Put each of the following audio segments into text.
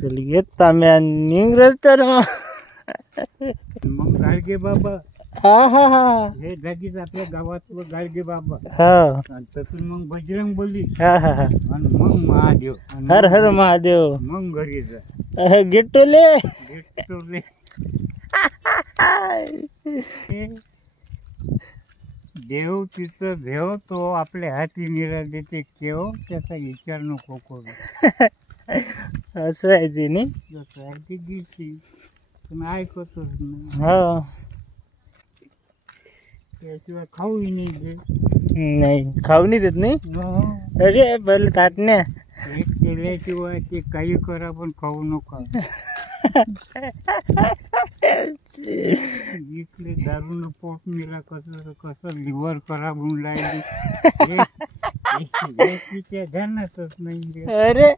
चल येत आम्ही निघ रस्त्यावर मग गाडगे बाबा हा हा हा हे जागीच आपल्या गावात गाडगे बाबा हा आणि तसून मग बजरंग बली हा हा हा आणि मग महादेव आणि हर मग हर महादेव मग घरी जा गिट्टोले भेटतोले. देव तिचं भेव तो आपल्या हाती निरा देते केव त्याचा विचार नको करू. असं आहे ते नाही जसं आहे ते दिसली पण ऐकतच नाही. हो त्याशिवाय खाऊही नाही दे. नाही खाऊ नाही देत नाही. हो. अरे पहिले ताटण्या हे केल्याशिवाय ते काही करा पण खाऊ नका. इकडे दारून पोट मिळा कसं कसं लिव्हर खराब होऊन राहिली तिच्या ध्यानातच नाही. अरे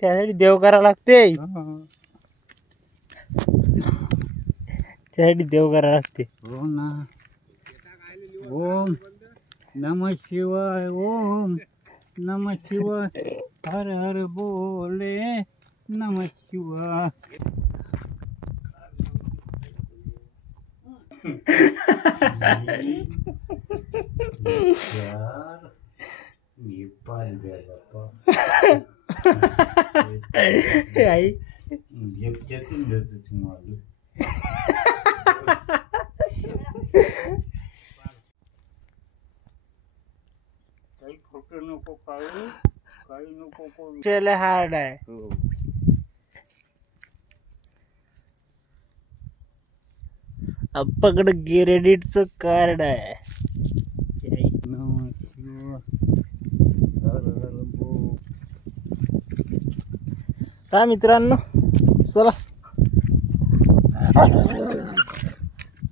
त्यासाठी देव करा लागते. त्यासाठी देव करा लागते. हो ना. ओम नमः शिवाय ओम नमः शिवाय हर हर बोले नमः शिवाय. आई काही खोटं नको काढू काही नको करू. चल हार्ड आहे. पकड क्रेडिटचं कार्ड आहे. नमः शिवाय हर हर बोल. का मित्रांनो चला.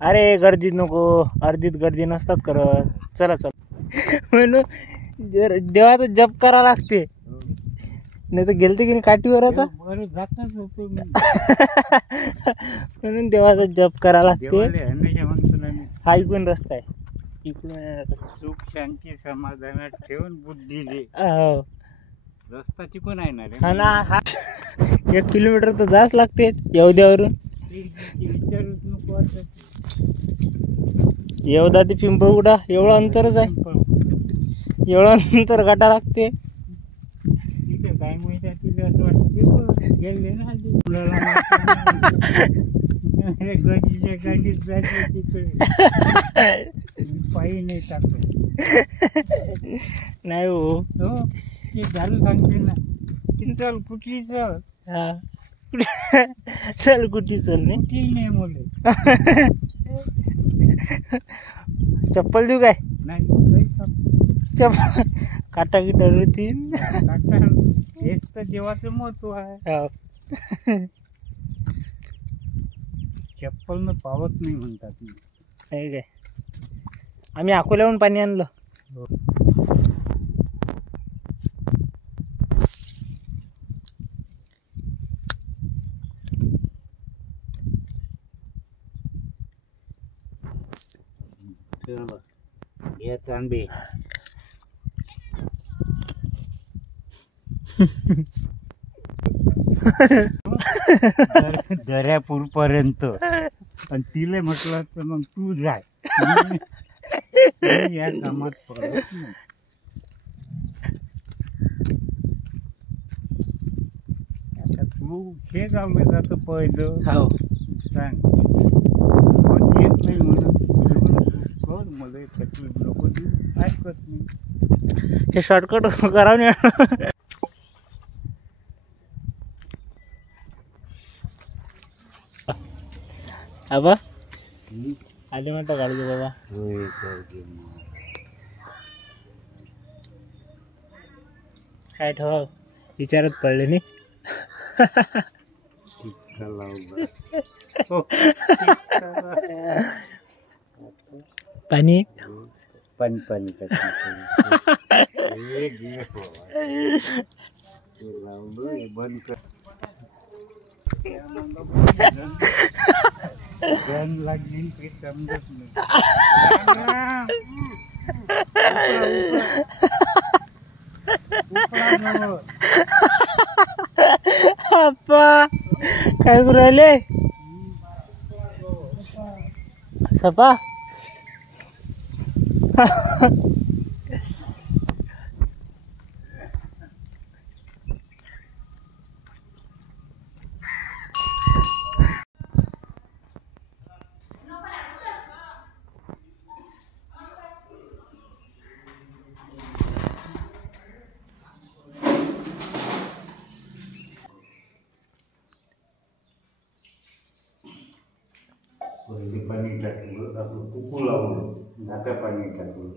अरे गर्दीत नको अर्धीत गर्दी नसतात करत. चला चला म्हणून देवाचा जप करा लागते नाही तर गेलते की नाही काठीवर आता. बरं जातच होतो मी. म्हणून देवाचा जप करा लागते. देवाले हमेशा म्हणतो ना मी हा इकडून रस्ता आहे इकडून सुख शांती समाधानात ठेवून बुद्धी दे. हो रस्ता चिकून आहे ना रे. हा ना. हा 1 किलोमीटर तर जाच लागते येवद्यावरून. विचारूच नको आता. येवदा ते पिंपळगुडा एवढं अंतरच आहे. एवढं अंतर गाठा लागते. तिथे काय माहिती तिला असं वाटतं गेले ना गजीच्या गाडीत जायचं तिकडे पायी नाही टाकत. नाही हो ते झालं सांगते ना की चल कुठली चल. हा चल कुठे चल नाही कुठली नाही मुले. चप्पल देऊ काय. नाही चप्पल काटा की ठरवतील. हेच तर देवाचं महत्व आहे. चप्पल न पावत नाही म्हणतात. नाही काय आम्ही अकोल्याहून पाणी आणलं. घ्या तांबे. दर्यापूर पर्यंत आणि तिला म्हटलं तर मग तू जाय. या कामात पडत नाही. आता तू हे गावलं जातं पहिलं. हो सांग पण येत नाही म्हणून कर मला तकलीफ नको देऊ ऐकत नाही. हे शॉर्टकट करावं नाही. आबा आले म्हणता काढू बाबा. काय ठेवा विचारत पडले नाही. पाणी पाणी पाणी बंद कर. गन लागली ते समजत नाही. अप्पा काय करू राहिले सपा पाणी टाकलं आपलं कुकू लावलं आता पाणी टाकलं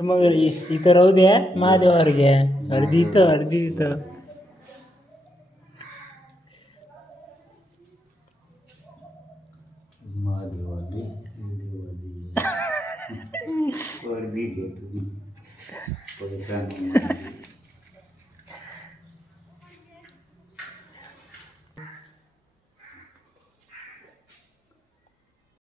मग इथं राहू द्या महादेवावर घ्या अर्धी इथं अर्धी इथं महादेवाली देवाली घेतो